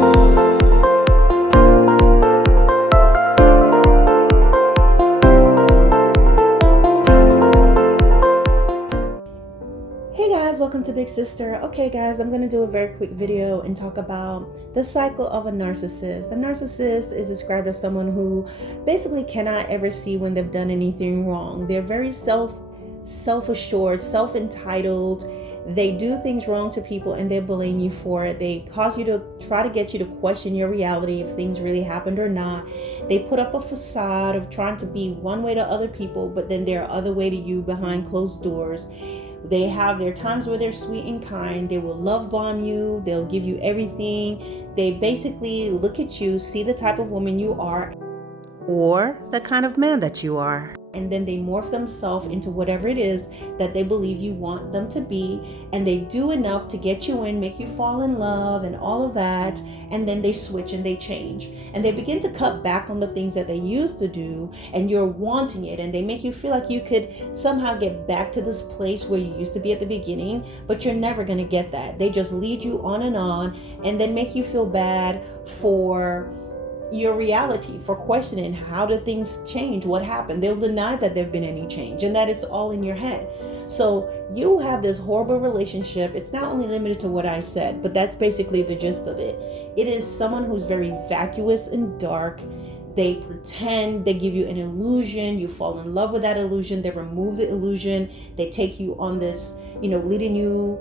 Hey guys, welcome to Big Sister. Okay guys, I'm going to do a very quick video and talk about the cycle of a narcissist. A narcissist is described as someone who basically cannot ever see when they've done anything wrong. They're very self-assured, self-entitled. They do things wrong to people and they blame you for it. They cause you to try to get you to question your reality if things really happened or not. They put up a facade of trying to be one way to other people, but then they're other way to you behind closed doors. They have their times where they're sweet and kind. They will love bomb you. They'll give you everything. They basically look at you, see the type of woman you are or the kind of man that you are. And then they morph themselves into whatever it is that they believe you want them to be. And they do enough to get you in, make you fall in love and all of that. And then they switch and they change. And they begin to cut back on the things that they used to do. And you're wanting it. And they make you feel like you could somehow get back to this place where you used to be at the beginning. But you're never going to get that. They just lead you on and then make you feel bad for your reality, for questioning how did things change, what happened. They'll deny that there've been any change and that it's all in your head. So you have this horrible relationship. It's not only limited to what I said, but that's basically the gist of it. It is someone who's very vacuous and dark. They pretend, they give you an illusion, you fall in love with that illusion, they remove the illusion, they take you on this, leading you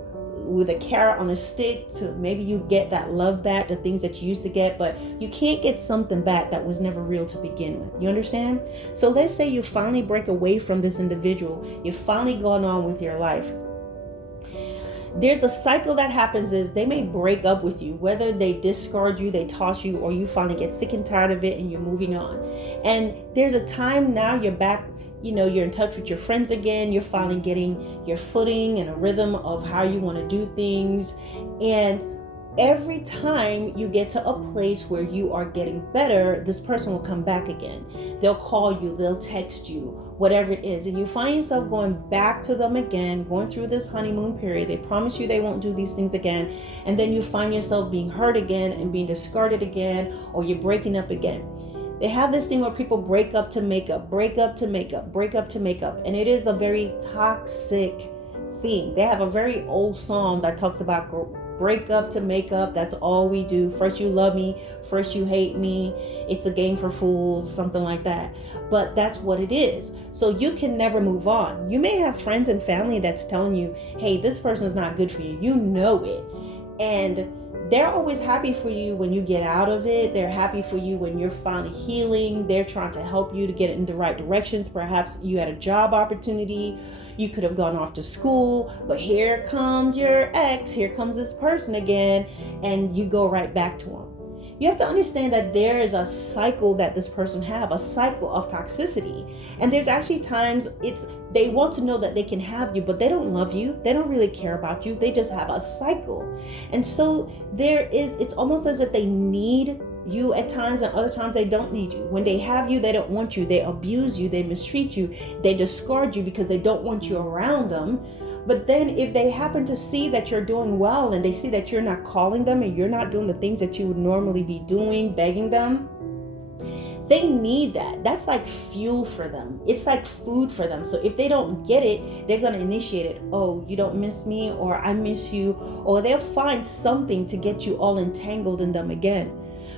with a carrot on a stick to maybe you get that love back, the things that you used to get, but you can't get something back that was never real to begin with. You understand? So let's say you finally break away from this individual. You've finally gone on with your life. There's a cycle that happens is they may break up with you, whether they discard you, they toss you, or you finally get sick and tired of it and you're moving on. And there's a time now you're back, you're in touch with your friends again. You're finally getting your footing and a rhythm of how you want to do things. And every time you get to a place where you are getting better, this person will come back again. They'll call you, they'll text you, whatever it is. And you find yourself going back to them again, going through this honeymoon period. They promise you they won't do these things again. And then you find yourself being hurt again and being discarded again, or you're breaking up again. They have this thing where people break up to make up, break up to make up, break up to make up. And it is a very toxic thing. They have a very old song that talks about break up to make up. That's all we do. First you love me, first you hate me. It's a game for fools, something like that. But that's what it is. So you can never move on. You may have friends and family that's telling you, hey, this person's not good for you. You know it. And they're always happy for you when you get out of it. They're happy for you when you're finally healing. They're trying to help you to get in the right directions. Perhaps you had a job opportunity. You could have gone off to school, but here comes your ex. Here comes this person again, and you go right back to them. You have to understand that there is a cycle that this person have, a cycle of toxicity. And there's actually times they want to know that they can have you, but they don't love you. They don't really care about you. They just have a cycle. And so it's almost as if they need you at times, and other times they don't need you. When they have you, they don't want you. They abuse you. They mistreat you. They discard you because they don't want you around them. But then if they happen to see that you're doing well and they see that you're not calling them and you're not doing the things that you would normally be doing, begging them, they need that. That's like fuel for them. It's like food for them. So if they don't get it, they're going to initiate it. Oh, you don't miss me, or I miss you, or they'll find something to get you all entangled in them again.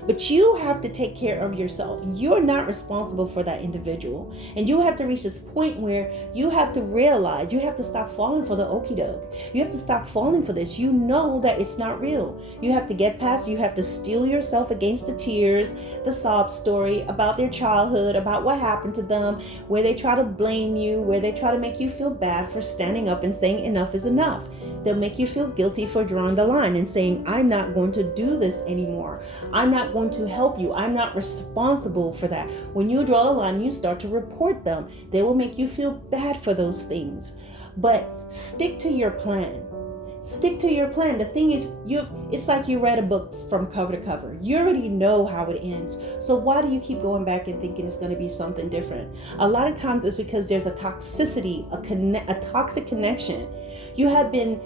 But you have to take care of yourself. You're not responsible for that individual. And you have to reach this point where you have to realize, you have to stop falling for the okie doke. You have to stop falling for this. You know that it's not real. You have to get past, you have to steel yourself against the tears, the sob story about their childhood, about what happened to them, where they try to blame you, where they try to make you feel bad for standing up and saying enough is enough. They'll make you feel guilty for drawing the line and saying, I'm not going to do this anymore. I'm not going to help you. I'm not responsible for that. When you draw the line, you start to report them. They will make you feel bad for those things. But stick to your plan. Stick to your plan. The thing is, it's like you read a book from cover to cover. You already know how it ends. So why do you keep going back and thinking it's going to be something different? A lot of times it's because there's a toxicity, a toxic connection. You have been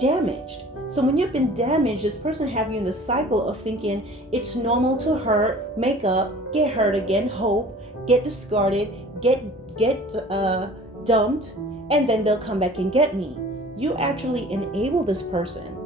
damaged. So when you've been damaged, this person have you in the cycle of thinking it's normal to hurt, make up, get hurt again, hope, get discarded, get dumped, and then they'll come back and get me. You actually enable this person.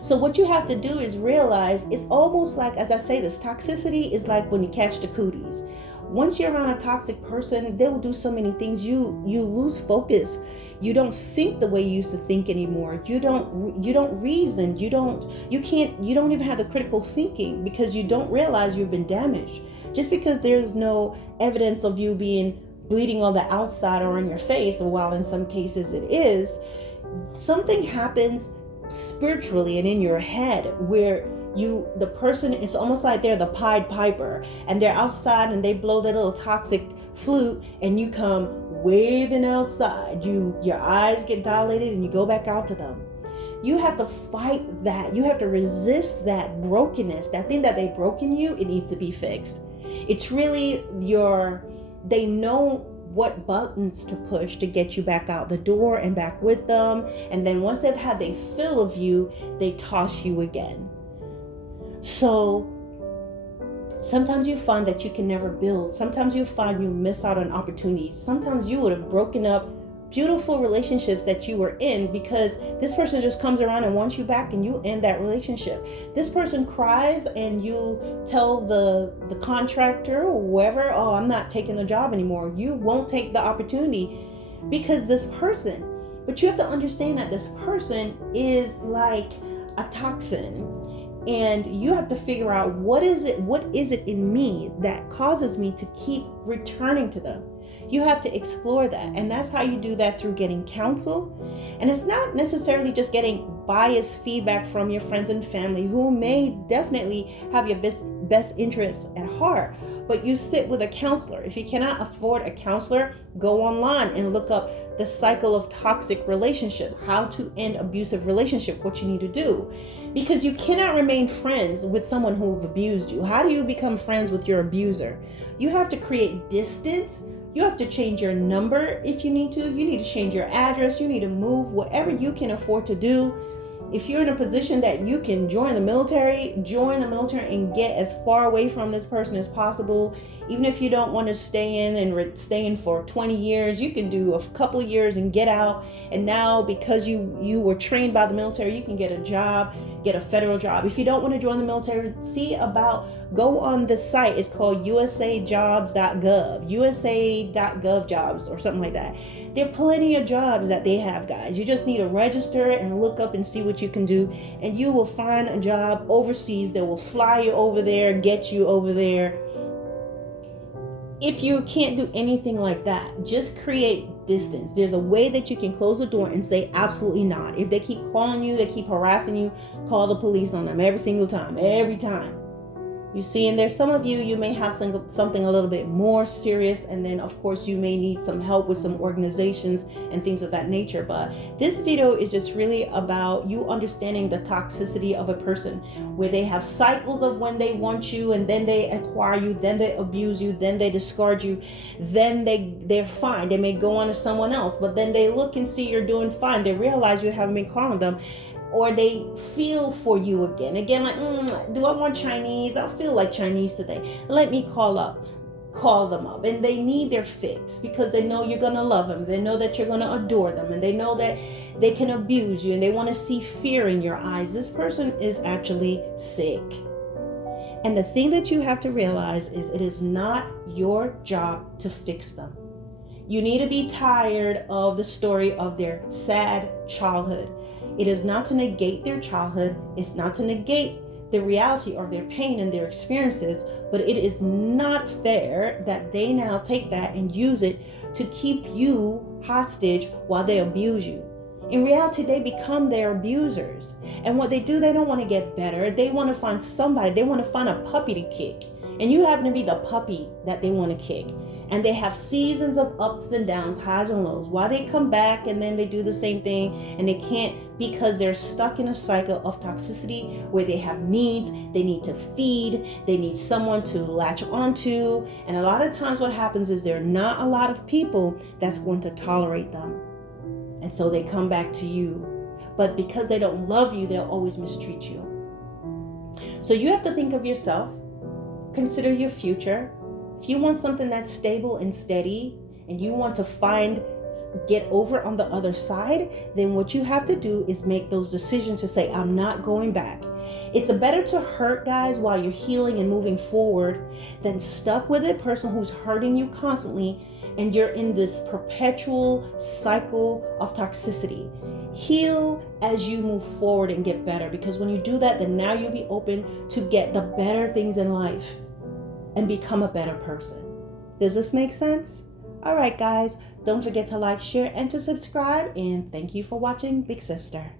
So what you have to do is realize it's almost like, as I say, this toxicity is like when you catch the cooties. Once you're around a toxic person, they will do so many things. You lose focus. You don't think the way you used to think anymore. You don't reason. You don't even have the critical thinking because you don't realize you've been damaged. Just because there's no evidence of you being bleeding on the outside or on your face, or while in some cases it is, something happens spiritually and in your head where the person, it's almost like they're the Pied Piper and they're outside and they blow that little toxic flute and you come waving outside. Your eyes get dilated and you go back out to them. You have to fight that. You have to resist that brokenness. That thing that they've broken you, it needs to be fixed. It's really they know what buttons to push to get you back out the door and back with them. And then once they've had their fill of you, they toss you again. So sometimes you find that you can never build. Sometimes you find you miss out on opportunities. Sometimes you would have broken up beautiful relationships that you were in because this person just comes around and wants you back and you end that relationship. This person cries and you tell the contractor or whoever, oh, I'm not taking the job anymore. You won't take the opportunity because this person, but you have to understand that this person is like a toxin. And you have to figure out what is it in me that causes me to keep returning to them. You have to explore that. And that's how you do that, through getting counsel. And it's not necessarily just getting biased feedback from your friends and family who may definitely have your best interests at heart. But you sit with a counselor. If you cannot afford a counselor, go online and look up the cycle of toxic relationship, how to end abusive relationship, what you need to do. Because you cannot remain friends with someone who have abused you. How do you become friends with your abuser? You have to create distance. You have to change your number if you need to. You need to change your address. You need to move, whatever you can afford to do. If you're in a position that you can join the military and get as far away from this person as possible. Even if you don't want to stay in for 20 years, you can do a couple of years and get out. And now, because you were trained by the military, you can get a job, get a federal job. If you don't want to join the military, go on the site. It's called usajobs.gov, usa.gov jobs or something like that. There are plenty of jobs that they have, guys. You just need to register and look up and see what you can do. And you will find a job overseas that will fly you over there, get you over there. If you can't do anything like that, just create distance. There's a way that you can close the door and say absolutely not. If they keep calling you, they keep harassing you, call the police on them every single time, every time. You see, and there's some of you may have something a little bit more serious, and then of course you may need some help with some organizations and things of that nature. But this video is just really about you understanding the toxicity of a person, where they have cycles of when they want you, and then they acquire you, then they abuse you, then they discard you, then they're fine. They may go on to someone else, but then they look and see you're doing fine. They realize you haven't been calling them. Or they feel for you again, like, do I want Chinese? I feel like Chinese today. Let me call them up. And they need their fix because they know you're going to love them. They know that you're going to adore them. And they know that they can abuse you. And they want to see fear in your eyes. This person is actually sick. And the thing that you have to realize is it is not your job to fix them. You need to be tired of the story of their sad childhood. It is not to negate their childhood. It's not to negate the reality of their pain and their experiences, but it is not fair that they now take that and use it to keep you hostage while they abuse you. In reality, they become their abusers. And what they do, they don't want to get better. They want to find somebody. They want to find a puppy to kick. And you happen to be the puppy that they want to kick. And they have seasons of ups and downs, highs and lows, while they come back and then they do the same thing, and they can't because they're stuck in a cycle of toxicity where they have needs, they need to feed, they need someone to latch onto. And a lot of times what happens is there are not a lot of people that's going to tolerate them. And so they come back to you. but because they don't love you, they'll always mistreat you. So you have to think of yourself, consider your future. If you want something that's stable and steady, and you want to get over on the other side, then what you have to do is make those decisions to say, I'm not going back. It's better to hurt, guys, while you're healing and moving forward than stuck with a person who's hurting you constantly and you're in this perpetual cycle of toxicity. Heal as you move forward and get better, because when you do that, then now you'll be open to get the better things in life and become a better person. Does this make sense? All right, guys, don't forget to like, share, and to subscribe. And thank you for watching Big Sister.